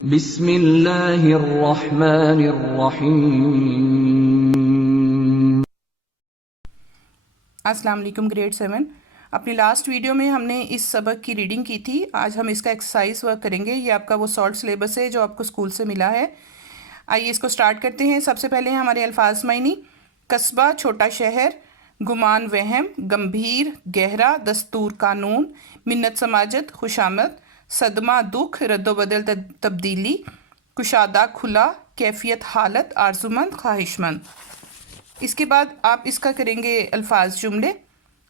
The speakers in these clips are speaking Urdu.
بسم اللہ الرحمن الرحیم۔ السلام علیکم گریڈ 7۔ اپنی لاسٹ ویڈیو میں ہم نے اس سبق کی ریڈنگ کی تھی۔ آج ہم اس کا ایکسرسائز ورک کریں گے۔ یہ آپ کا وہ سالٹ سلیبس ہے جو آپ کو اسکول سے ملا ہے۔ آئیے اس کو سٹارٹ کرتے ہیں۔ سب سے پہلے ہیں ہمارے الفاظ معنی: قصبہ چھوٹا شہر، گمان وہم، گمبھیر گہرا، دستور قانون، منت سماجت خوشامد، صدمہ دکھ، رد و بدل تبدیلی، کشادہ کھلا، کیفیت حالت، آرزومند خواہش مند۔ اس کے بعد آپ اس کا کریں گے الفاظ جملے: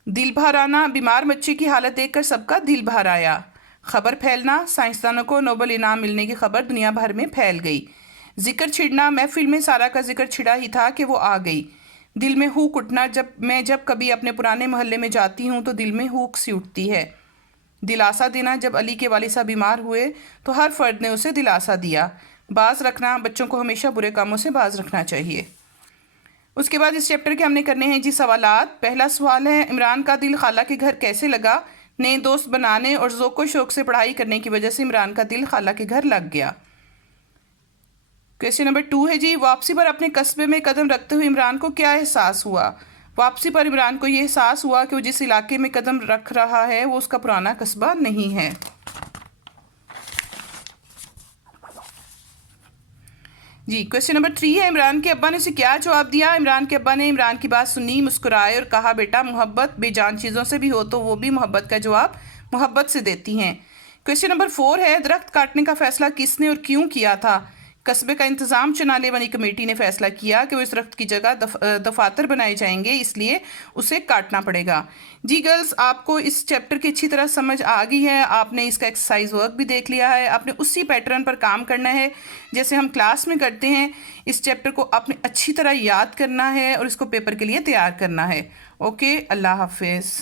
دل بھر آنا، بیمار بچے کی حالت دیکھ کر سب کا دل بھر آیا۔ خبر پھیلنا، سائنسدانوں کو نوبل انعام ملنے کی خبر دنیا بھر میں پھیل گئی۔ ذکر چھڑنا، محفل میں سارا کا ذکر چھڑا ہی تھا کہ وہ آ گئی۔ دل میں ہوک اٹھنا، جب کبھی اپنے پرانے محلے میں جاتی ہوں تو دل میں ہوک سی اٹھتی ہے۔ دلاسا دینا، جب علی کے والد صاحب بیمار ہوئے تو ہر فرد نے اسے دلاسا دیا۔ باز رکھنا، بچوں کو ہمیشہ برے کاموں سے باز رکھنا چاہیے۔ اس کے بعد اس چیپٹر کے ہم نے کرنے ہیں جی سوالات۔ پہلا سوال ہے: عمران کا دل خالہ کے گھر کیسے لگا؟ نئے دوست بنانے اور ذوق و شوق سے پڑھائی کرنے کی وجہ سے عمران کا دل خالہ کے گھر لگ گیا۔ کویسچن نمبر 2 ہے جی واپسی پر اپنے قصبے میں قدم رکھتے ہوئے عمران کو کیا احساس ہوا؟ واپسی پر عمران کو یہ احساس ہوا کہ وہ جس علاقے میں قدم رکھ رہا ہے وہ اس کا پرانا قصبہ نہیں ہے۔ جی کویسچن نمبر 3 ہے: عمران کے ابا نے اسے کیا جواب دیا؟ عمران کے ابا نے عمران کی بات سنی، مسکرائے اور کہا بیٹا محبت بے جان چیزوں سے بھی ہو تو وہ بھی محبت کا جواب محبت سے دیتی ہیں۔ کویسچن نمبر 4 ہے: درخت کاٹنے کا فیصلہ کس نے اور کیوں کیا تھا؟ قصبے کا انتظام چنانے والی کمیٹی نے فیصلہ کیا کہ وہ اس درخت کی جگہ دفاتر بنائے جائیں گے، اس لیے اسے کاٹنا پڑے گا۔ جی گرلز، آپ کو اس چیپٹر کی اچھی طرح سمجھ آ گئی ہے۔ آپ نے اس کا ایکسرسائز ورک بھی دیکھ لیا ہے۔ آپ نے اسی پیٹرن پر کام کرنا ہے جیسے ہم کلاس میں کرتے ہیں۔ اس چیپٹر کو آپ نے اچھی طرح یاد کرنا ہے اور اس کو پیپر کے لیے تیار کرنا ہے۔ اوکے، اللہ حافظ۔